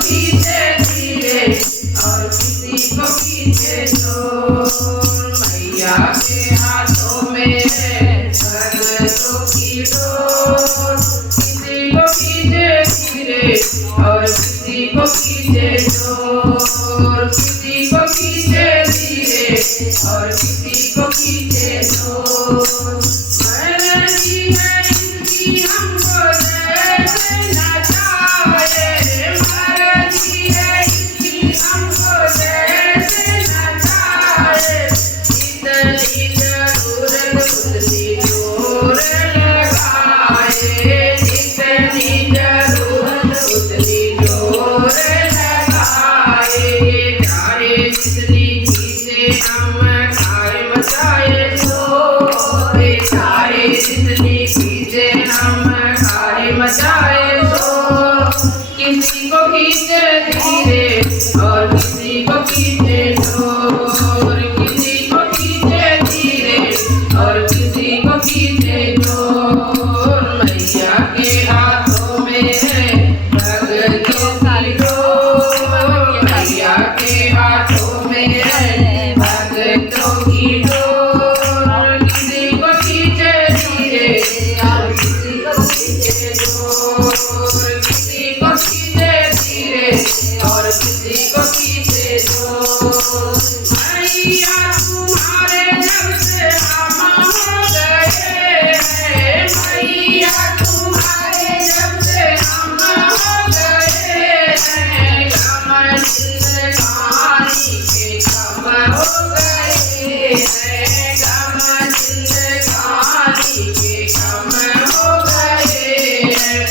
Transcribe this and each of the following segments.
खींचे धीरे और किसी को खींचे जोर। मैया के हाथों में है भक्तों की डोर। किसी को खींचे धीरे और किसी को खींचे जोर। किसी को खींचे धीरे और किसी को खींचे जोर। मर्जी है इनकी हमको जैसे नचाए। मर्जी है इनकी हमको जैसे नचाए। जितनी जरूरत उतनी जोर लगाए। जितनी जरूरत उतनी जोर लगाए। चाहे जितनी चीजें हम खाए मचाए शोर। चाहे जितनी चीजें हम खाए मचाए शोर। किसी को खींचे धीरे और किसी को खींचे जोर। किसी को खींचे धीरे और किसी को खींचे जोर। मैया के हाथों में है भक्तों की डोर। मैया के हाथों में है भक्तों की डोर। किसी को खींचे धीरे और किसी को खींचे जोर। किसी को खींचे धीरे और किसी को खींचे जोर। मैया तुम्हारे जब से हम हो गए हैं। मैया तुम्हारे जब से हम हो गए हैं। गम जिंदगानी के कम हो गए हैं। गम जिंदगानी के कम हो गए हैं।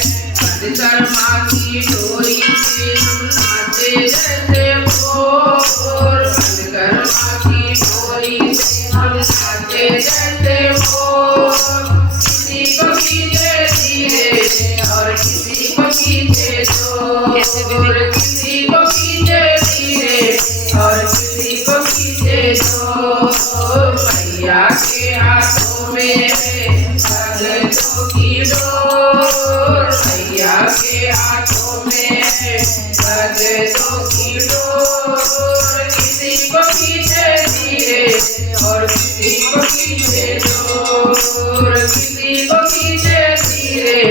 कर्मा की डोरी से हम नाचे जैसे मोर। कर्मा की डोरी से हम नाचे जैसे मोर। किसी को खींचे धीरे और किसी को खींचे जोर। किसी को खींचे धीरे और किसी को खींचे जोर। मैया के हाथों में है भक्तों की डोर। मैया के हाथों में है भक्तों की डोर। किसी को खींचे धीरे और किसी को खींचे जोर। किसी को खींचे धीरे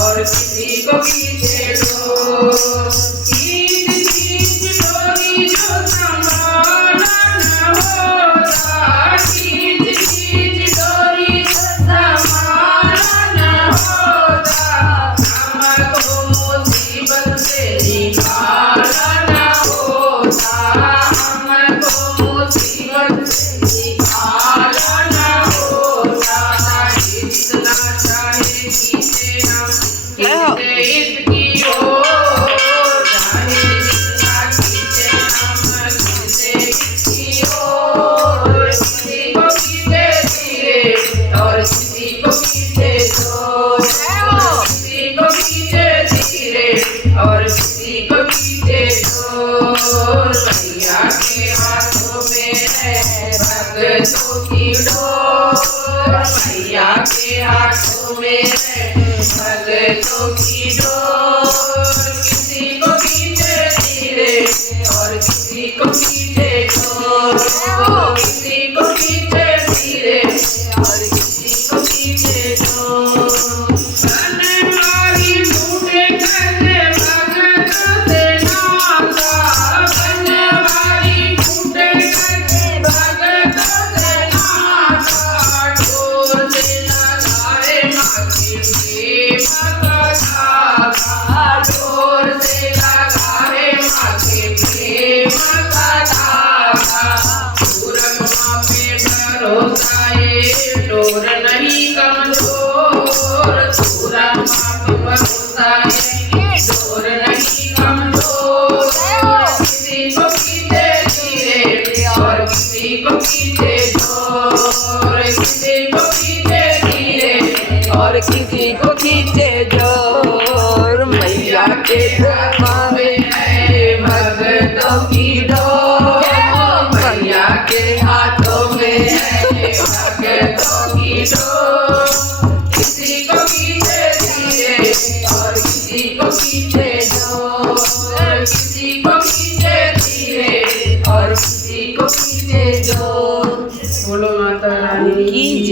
और किसी को खींचे जोर। खींच खींच डोरी जो संभाला न होता। खींच खींच डोरी जो संभाला न होता। हमको मुसीबत से निकाला न होता। हमको मुसीबत से निकाला न होता। जितना चाहे खींचे हम खींचे इसकी ओर। चाहे जितना खींचे हम खींचे इसकी ओर। किसी को खींचे धीरे और किसी को खींचे जोर। किसी को खींचे धीरे और किसी को खींचे जोर। मैया के हाथों में है भक्तों की डोर। मैया के हाथों में है भक्तों की डोर। किसी को खींचे धीरे और किसी को खींचे जोर। किसी को खींचे धीरे और किसी को खींचे जोर। बनवारी टूटे कैसे भक्तों से नाता। बनवारी टूटे कैसे भक्तों से नाता। डोर से लगाए माँ के प्रेम का धागा। डोर से लगाए माँ के प्रेम का धागा। पूरब माँ पे भरोसा ये डोर नहीं कमजोर। पूरब माँ पे भरोसा ये डोर नहीं कमजोर। किसी को खींचे धीरे और किसी को खींचे जोर। किसी को खींचे धीरे और किसी को खींचे जोर। मैया के धर्मा में है भक्तों की डोर। मैया के हाथों में है भक्तों की डोर। किसी को खींचे धीरे और किसी को खींचे जोर। किसी को खींचे जो। बोलो माता रानी की